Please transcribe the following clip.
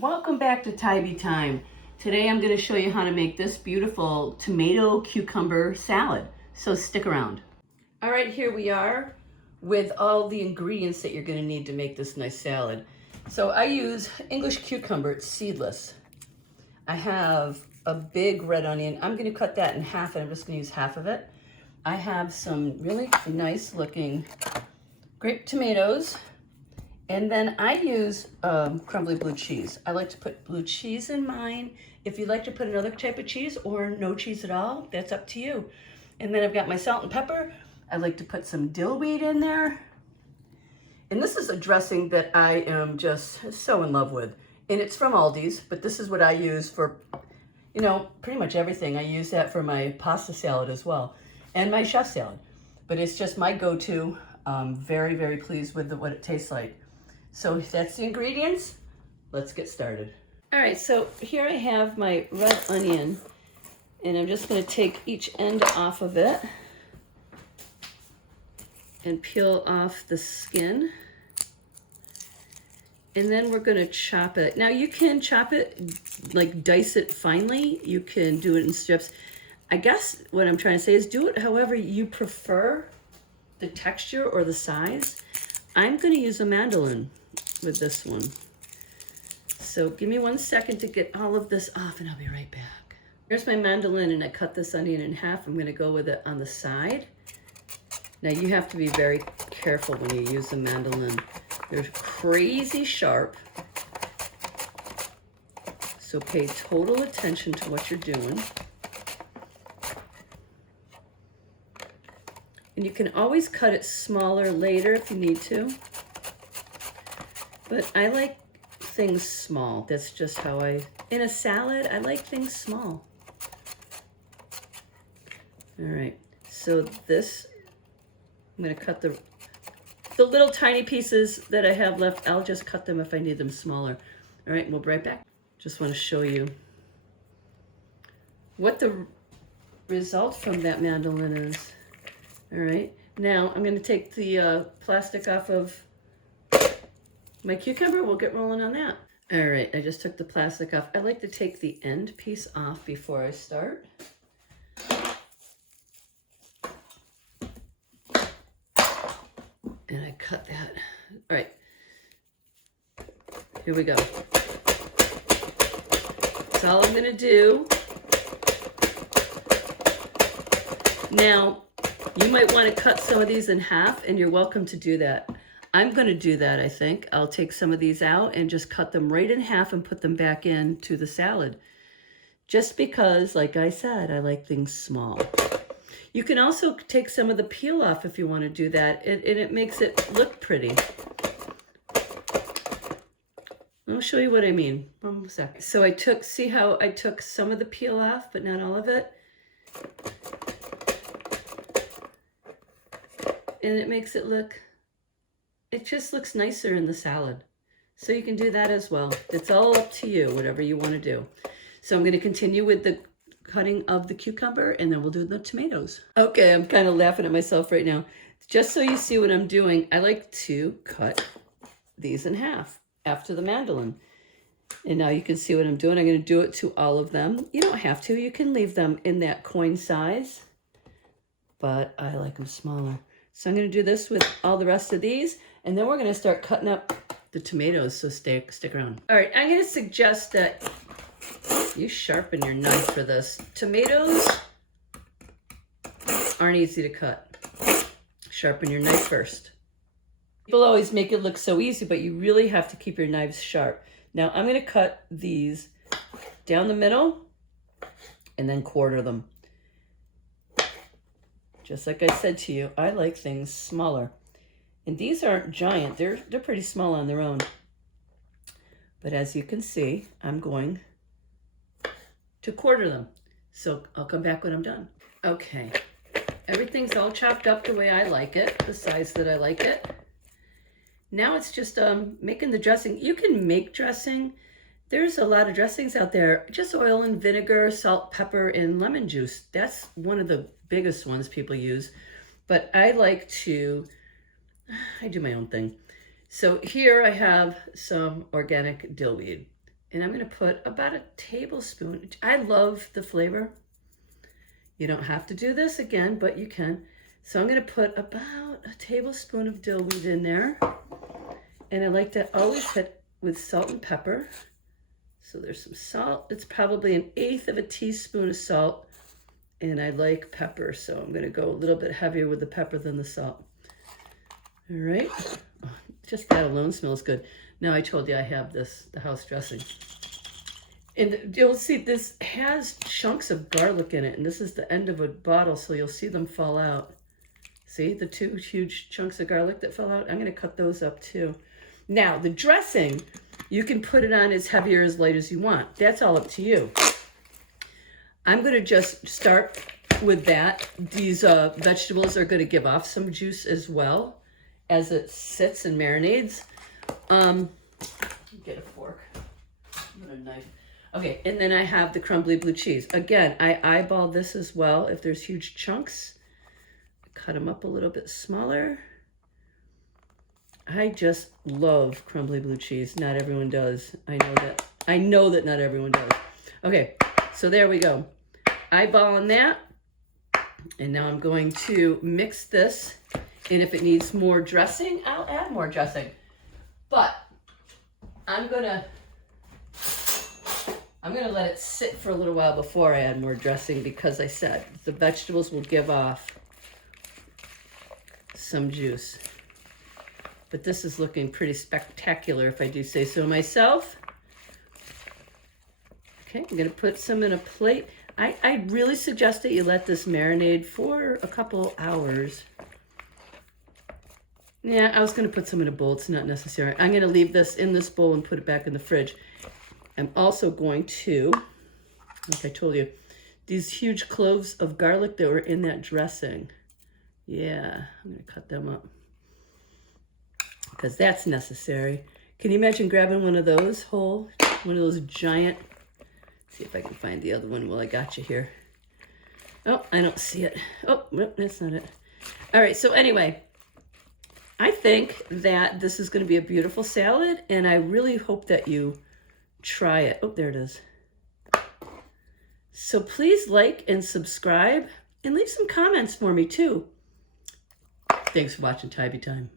Welcome back to Tybee Time. Today I'm going to show you how to make this beautiful tomato cucumber salad. So stick around. All right, here we are with all the ingredients that you're going to need to make this nice salad. So I use English cucumber, it's seedless. I have a big red onion. I'm going to cut that in half and I'm just going to use half of it. I have some really nice looking grape tomatoes. And then I use crumbly blue cheese. I like to put blue cheese in mine. If you'd like to put another type of cheese or no cheese at all, that's up to you. And then I've got my salt and pepper. I like to put some dill weed in there. And this is a dressing that I am just so in love with. And it's from Aldi's, but this is what I use for, you know, pretty much everything. I use that for my pasta salad as well, and my chef salad. But it's just my go-to. Very, very pleased with what it tastes like. So that's the ingredients. Let's get started. All right, so here I have my red onion, and I'm just going to take each end off of it and peel off the skin. And then we're going to chop it. Now you can chop it, like dice it finely. You can do it in strips. I guess what I'm trying to say is do it however you prefer the texture or the size. I'm going to use a mandolin with this one. So give me 1 second to get all of this off and I'll be right back. Here's my mandolin and I cut this onion in half. I'm going to go with it on the side. Now you have to be very careful when you use a mandolin. They're crazy sharp. So pay total attention to what you're doing. And you can always cut it smaller later if you need to. But I like things small. That's just how in a salad, I like things small. All right, so this, I'm gonna cut the little tiny pieces that I have left. I'll just cut them if I need them smaller. All right, we'll be right back. Just wanna show you what the result from that mandolin is. All right, now I'm gonna take the plastic off of my cucumber. We'll get rolling on that. All right, I just took the plastic off. I like to take the end piece off before I start. And I cut that. All right, here we go. That's all I'm gonna do. Now, you might want to cut some of these in half, and you're welcome to do that. I'm going to do that, I think. I'll take some of these out and just cut them right in half and put them back into the salad. Just because, like I said, I like things small. You can also take some of the peel off if you want to do that, and it makes it look pretty. I'll show you what I mean. 1 second. So see how I took some of the peel off, but not all of it? And it makes it look, it just looks nicer in the salad. So you can do that as well. It's all up to you, whatever you want to do. So I'm going to continue with the cutting of the cucumber and then we'll do the tomatoes. Okay, I'm kind of laughing at myself right now. Just so you see what I'm doing, I like to cut these in half after the mandolin. And now you can see what I'm doing. I'm going to do it to all of them. You don't have to. You can leave them in that coin size, but I like them smaller. So I'm going to do this with all the rest of these, and then we're going to start cutting up the tomatoes, so stick around. All right, I'm going to suggest that you sharpen your knife for this. Tomatoes aren't easy to cut. Sharpen your knife first. People always make it look so easy, but you really have to keep your knives sharp. Now I'm going to cut these down the middle and then quarter them. Just like I said to you, I like things smaller. And these aren't giant, they're pretty small on their own. But as you can see, I'm going to quarter them. So I'll come back when I'm done. Okay, everything's all chopped up the way I like it, the size that I like it. Now it's just making the dressing. You can make dressing. There's a lot of dressings out there. Just oil and vinegar, salt, pepper, and lemon juice. That's one of the biggest ones people use. But I like to, I do my own thing. So here I have some organic dill weed. And I'm going to put about a tablespoon. I love the flavor. You don't have to do this again, but you can. So I'm going to put about a tablespoon of dill weed in there. And I like to always hit with salt and pepper. So there's some salt. It's probably 1/8 of a teaspoon of salt. And I like pepper, so I'm going to go a little bit heavier with the pepper than the salt. All right. Oh, just that alone smells good. Now I told you I have this, the house dressing. And you'll see this has chunks of garlic in it. And this is the end of a bottle, so you'll see them fall out. See the 2 huge chunks of garlic that fell out? I'm going to cut those up too. Now, the dressing, you can put it on as heavy or as light as you want. That's all up to you. I'm going to just start with that. These vegetables are going to give off some juice as well as it sits and marinades. Get a fork, get a knife. Okay, and then I have the crumbly blue cheese. Again, I eyeball this as well. If there's huge chunks, cut them up a little bit smaller. I just love crumbly blue cheese. Not everyone does. I know that not everyone does. Okay, so there we go. Eyeballing that. And now I'm going to mix this. And if it needs more dressing, I'll add more dressing. But I'm gonna let it sit for a little while before I add more dressing, because I said the vegetables will give off some juice. But this is looking pretty spectacular, if I do say so myself. Okay, I'm gonna put some in a plate. I really suggest that you let this marinate for a couple hours. Yeah, I was going to put some in a bowl. It's not necessary. I'm going to leave this in this bowl and put it back in the fridge. I'm also going to, like I told you, these huge cloves of garlic that were in that dressing. Yeah, I'm going to cut them up because that's necessary. Can you imagine grabbing one of those whole, one of those giant, see if I can find the other one while I got you here. Oh, I don't see it. Oh, nope, that's not it. All right, so anyway, I think that this is going to be a beautiful salad, and I really hope that you try it. Oh, there it is. So please like and subscribe, and leave some comments for me too. Thanks for watching Tybee Time.